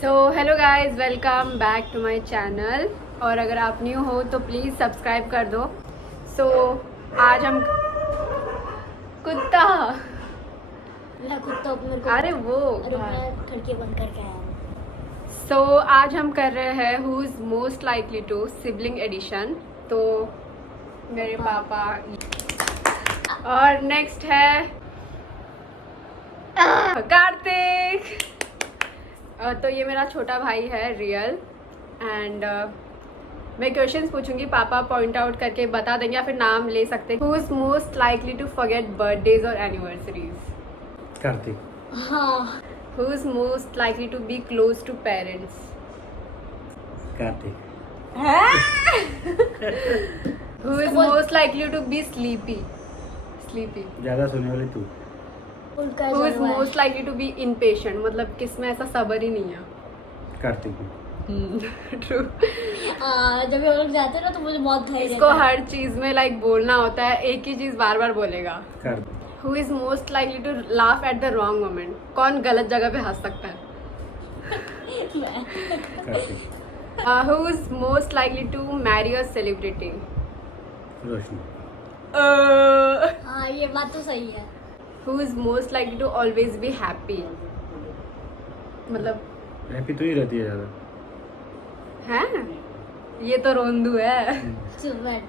So hello guys, welcome back to my channel. और अगर आप न्यू हो तो प्लीज़ सब्सक्राइब कर दो। सो आज हम कुत्ता मेरा कुत्ता मेरे को अरे वो खिड़की बंद करके आया। सो आज हम कर रहे हैं who is most likely to sibling edition. तो मेरे पापा और नेक्स्ट है कार्तिक। तो ये मेरा छोटा भाई है रियल। एंड मैं क्वेश्चंस पूछूंगी, पापा पॉइंट आउट करके बता देंगे या फिर नाम ले सकते हैं। Who is most likely to forget birthdays और एनिवर्सरीज? कार्तिक। हाँ, who is most likely to be close to parents? Kartik. Who is most likely to be sleepy? ज्यादा सोने वाली तू। उनका हु इज जलवा है। Most likely to be impatient? मतलब किसमें ऐसा सब्र ही नहीं है। कार्तिक। ट्रू। जब ये लोग जाते हैं ना तो मुझे बहुत धैर्य इसको रहता है। हर चीज में लाइक बोलना होता है, एक ही चीज बार बार बोलेगा। Kartik. Who is most likely to laugh at the wrong moment? कौन गलत जगह पे हंस सकता है? मैं। Kartik. Who is most likely to marry a celebrity? Roshni. हाँ, ये बात तो सही है। Who is most likely to always be happy? मतलब हैप्पी तू ही रहती है ज्यादा। है ये तो रोंदू है। सुबह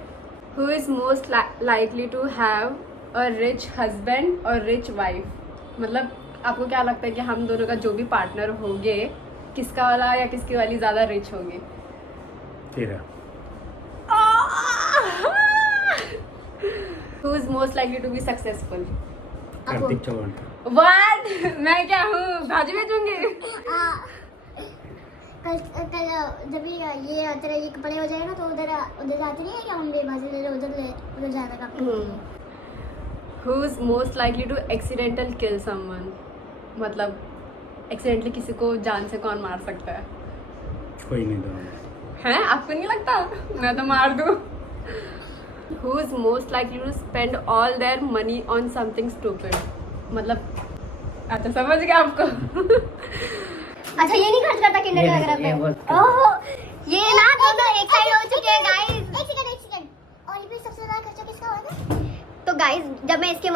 who is most likely to have a rich husband और रिच वाइफ? मतलब आपको क्या लगता है कि हम दोनों का जो भी पार्टनर होंगे, किसका वाला या किसकी वाली ज्यादा रिच होगी? तेरा। Who is most likely to be successful? Kartik Chauhan. What? मैं क्या हूँ? भाजी बेचूंगी? कल जब ये तेरा ये कपड़े हो जाएगा तो उधर जाती नहीं है क्या? हम उधर जाने का। Who is most likely to accidental kill someone? मतलब accidentally किसी को जान से कौन मार सकता है? कोई नहीं दोनों। हैं? आपको नहीं लगता? मैं तो मार दूँ। Who is most likely to spend all their money on something stupid? मतलब अच्छा समझ गया आपको? अच्छा, ये नहीं खर्च करता किंडर वगैरह पे? ओहो, ये ना दोनों एक साइड हो चुके हैं गाइस। एक सेकंड। और ये सबसे ज्यादा खर्चा किसका हुआ था? तो गाइस, जब मैं इसकी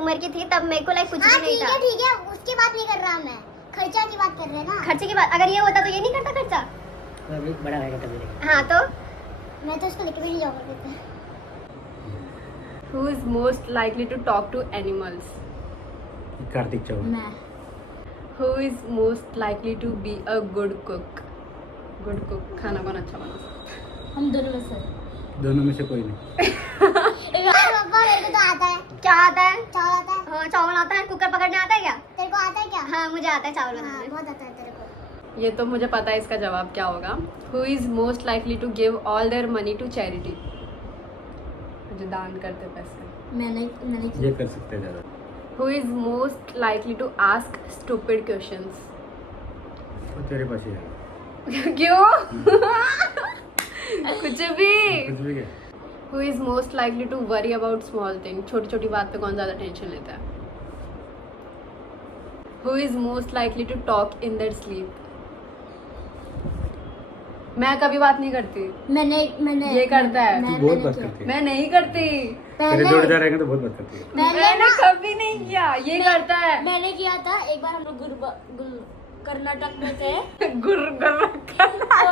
उम्र की थी तब मेरे को लाइक कुछ भी नहीं था। ठीक है, उसकी बात नहीं कर रहा मैं, खर्चा की बात कर रहे हैं ना। खर्चे की बात अगर ये होता तो ये नहीं करता खर्चा। अभी बड़ा रहेगा तभी। हाँ, तो मैं तो उसको लेके भी नहीं जाऊंगा। Who is most likely to talk to animals? Kartik Chauhan. मैं। Who is most likely to be a good cook? Good cook, खाना कौन अच्छा बना सकता है? हम दोनों में से। दोनों में से कोई नहीं। पापा, मेरे को तो आता है। क्या आता है? चावल आता है। हाँ, चावल आता है। कुकर पकड़ने आता है क्या? तेरे को आता है क्या? हाँ, मुझे आता है चावल बनाने। बहुत आता है तेरे को। ये तो मुझे पता है इसका जवाब क्या होगा। Who is most likely to give all their money to charity? जो दान करते पैसे। मैंने ये कर सकते हैं ज्यादा। Who is most likely to ask stupid questions? वो तेरे पास ही है। क्यों? कुछ भी। कुछ भी क्या? Who is most likely to worry about small things? छोटी छोटी बात पे कौन ज्यादा टेंशन लेता है? Who is most likely to talk in their sleep? मैं कभी बात नहीं करती। मैंने ये करता है। तू बहुत बात करती है। मैं नहीं करती। तेरे जोड़ जा रहेंगे तो बहुत बात करती है। मैंने कभी नहीं किया। ये करता है। मैंने किया था एक बार। हम लोग कर्नाटक में थे। गुर तो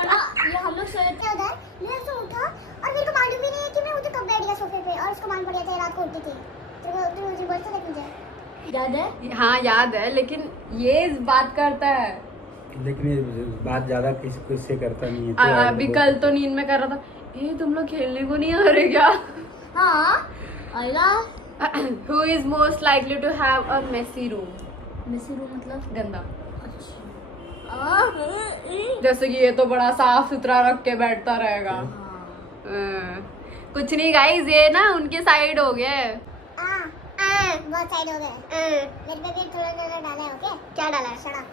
ना ये हम लोग सोए थे उधर। मैं ऐसे उठा और मेरे को मालूम ही नहीं है कि मैं उधर कब बैठ गया सोफे पे, और उसको मालूम पड़ गया था रात को उठती थी। तो मुझे बोल सकते मुझे याद है। हाँ याद है, लेकिन ये इस बात करता है। लेकिन ये बात ज्यादा किससे करता नहीं है। तो अभी कल तो नींद में कर रहा था, ये तुम लोग खेलने को नहीं आ रहे क्या? हाँ, अल्लाह। Who is most likely to have a messy room? Messy room मतलब गंदा। अच्छा। जैसे कि ये तो बड़ा साफ सुथरा रख के बैठता रहेगा। कुछ नहीं गाइस, ये ना उनके साइड हो गए। बहुत साइड हो गए। मेरे पे भी थोड़ा डाला है। ओके, क्या डाला है? शराब।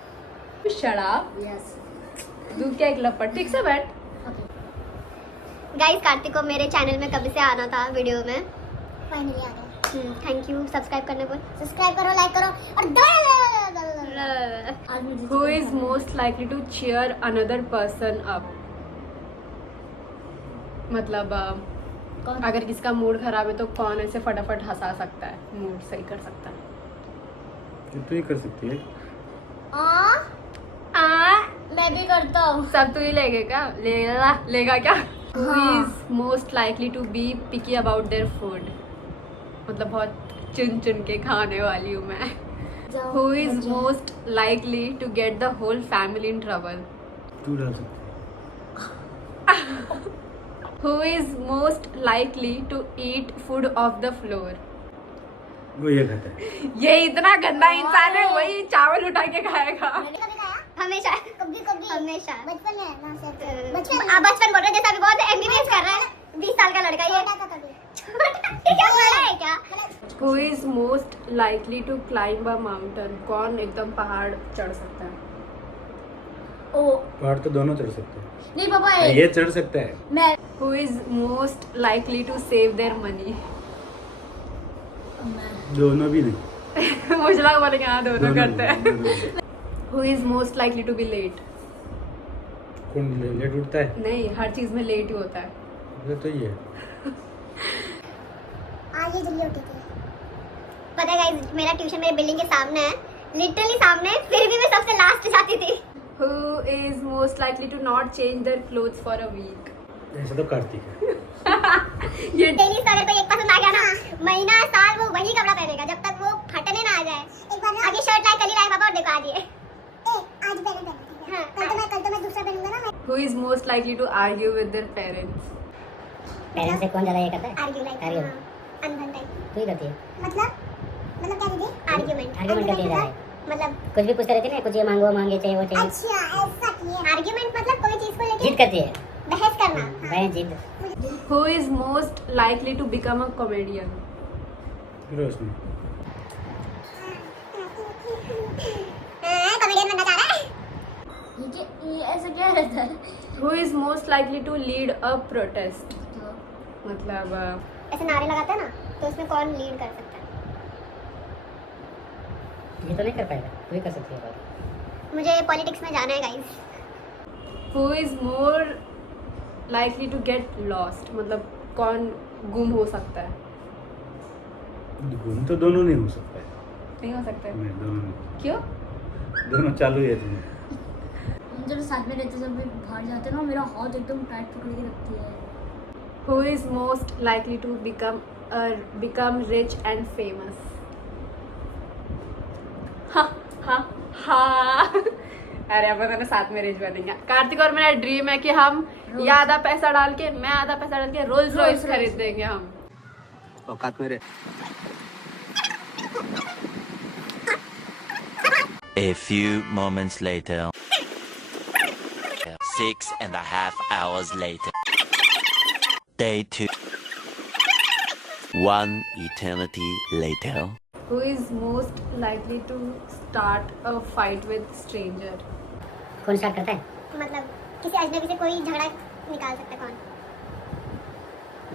शराब? यस। दूध क्या एक लपट? ठीक से बैठ। गाइस, कार्तिक को मेरे चैनल में कभी से आना था वीडियो में। फाइनली आ गया। Thank you. सब्सक्राइब करने बोल। सब्सक्राइब करो, लाइक करो और आज मुझे Who is most likely to cheer another person up? मतलब कौन? अगर किसका मूड खराब है तो कौन ऐसे फटाफट हंसा सकता है, मूड सही कर सकता है? तू ही कर सकती है। मैं भी करता हूँ। सब तू ही लेगा क्या? Who is most likely to be picky about their food? मतलब बहुत चुन चुन के खाने वाली हूँ मैं। Who is most likely to get the whole family in trouble? तू डाल सकती है। Who is most likely to eat food off the floor? वो ये खाता है। ये इतना गंदा इंसान है, वही चावल उठा के खाएगा। मैंने कभी खाया? हमेशा कभी हमेशा बचपन में बचपन बोल रहे जैसा अभी बहुत एमबीबीएस कर रहा है 20 साल का लड़का ये क्या बड़ा है क्या? Who is most likely to climb a mountain? कौन एकदम पहाड़ चढ़ सकता है? ओ पहाड़ तो दोनों चढ़ सकते हैं। नहीं पापा ये चढ़ सकता है। मैं Who is most likely to save their money? दोनों भी नहीं। मुझे लगा बोलेंगे हाँ दोनों करते हैं। हैं। Who is most likely to be late? कौन लेट उठता है? नहीं, हर चीज में लेट ही होता है। ये तो ये है। आज ये जल्दी उठी थी। पता है गाइस मेरा ट्यूशन मेरे बिल्डिंग के सामने है, लिटरली सामने, फिर भी मैं सबसे लास्ट जाती थी। Who is most likely to not change their clothes for a week? ऐसा तो कार्तिक है। ये डेली अगर कोई एक पसंद आ गया ना, महीना साल वो वही कपड़ा पहनेगा जब तक वो फटने ना आ जाए। एक बार आगे शर्ट लाए कल ही लाए पापा और देखो आज ये आज पहन हाँ कल तो मैं दूसरा पहनूंगा ना। Who is most likely to argue with their parents? Parents से कौन ज्यादा ये करता है? Argue like Argue. अनबन टाइप तू ही करती है। मतलब क्या दीदी? आर्गुमेंट आर्गुमेंट करती है। मतलब कुछ भी पूछते रहती है ना, कुछ ये मांगो मांगे चाहिए वो चाहिए। अच्छा ऐसा किए आर्गुमेंट मतलब कोई चीज को जिद लेके करती है। बहस करना। बहन जिद। Who is most likely to become a comedian? Roshni. Comedian बनना चाह रहा है? ये ऐसा क्या रहता है? Who is most likely to lead a protest? मतलब ऐसे नारे लगाता है ना, तो उसमें कौन लीड कर सकता है? ये तो नहीं कर पाएगा, तू ही कर सकती है बात। मुझे पॉलिटिक्स में जाना है guys. who is more likely to get lost? मतलब कौन गुम हो सकता है? गुम तो दोनों नहीं हो सकता है। नहीं हो सकता है। नहीं, दोनों नहीं। क्यों? दोनों चालू है तुम्हें। हम जब साथ में रहते जब भी बाहर जाते ना, मेरा हाथ एकदम टाइट पकड़ के रखती है। Who is most likely to become rich and famous? हाँ अरे अपन दोनों साथ में रिच बनेंगे। कार्तिक और मेरा ड्रीम है कि हम ये आधा पैसा डाल के, मैं आधा पैसा डाल के रोल्स रॉयस खरीद देंगे हम। औकात मेरे। A few moments later. 6.5 hours later. Day 2. 1 eternity later. Who is most likely to start a fight with stranger? कौन स्टार्ट करता है? मतलब किसी अजनबी से कोई झगड़ा निकाल सकता है कौन?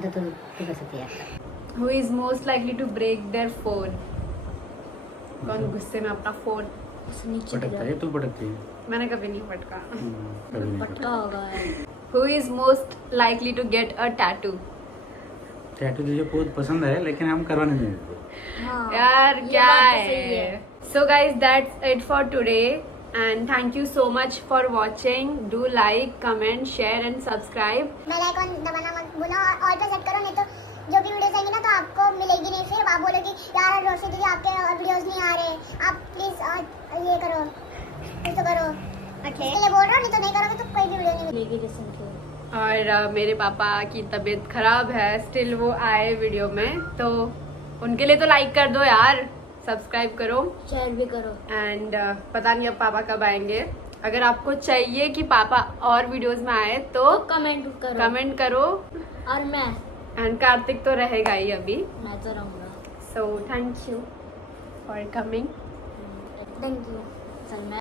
तो तू कर सकती है। Who is most likely to break their phone? कौन गुस्से में अपना फोन? पटकता है, तू पटकती है। मैंने कभी नहीं पटका। कभी नहीं पटका होगा यार। Who is most likely to get a tattoo? Tattoo तुझे बहुत पसंद है, लेकिन हम करवाने नहीं देते। हाँ यार ये क्या बात तो सही है? So guys, that's it for today and thank you so much for watching. Do like, comment, share and subscribe. Bell icon दबाना मत भूलना और ऑल पे सेट करो, नहीं तो जो भी वीडियोस आएंगी ना तो आपको मिलेगी नहीं। फिर आप बोलोगे यार रोशनी दीदी आपके वीडियोस नहीं आ रहे, आप प्लीज ये करो कुछ तो करो। इसके लिए बोल रहा हूँ, नहीं तो नहीं करोगे तो कोई भी वीडियो नहीं मिलेगी। लेगी रिसेंटली। और मेरे पापा की तबीयत खराब है, स्टिल वो आए वीडियो में, तो उनके लिए तो लाइक कर दो यार, सब्सक्राइब करो शेयर भी करो। एंड पता नहीं अब पापा कब आएंगे। अगर आपको चाहिए कि पापा और वीडियोस में आए तो कमेंट करो। और मैं कार्तिक तो रहेगा ही अभी। तो रहूँगा। So thank you for coming. Thank you. चल मैं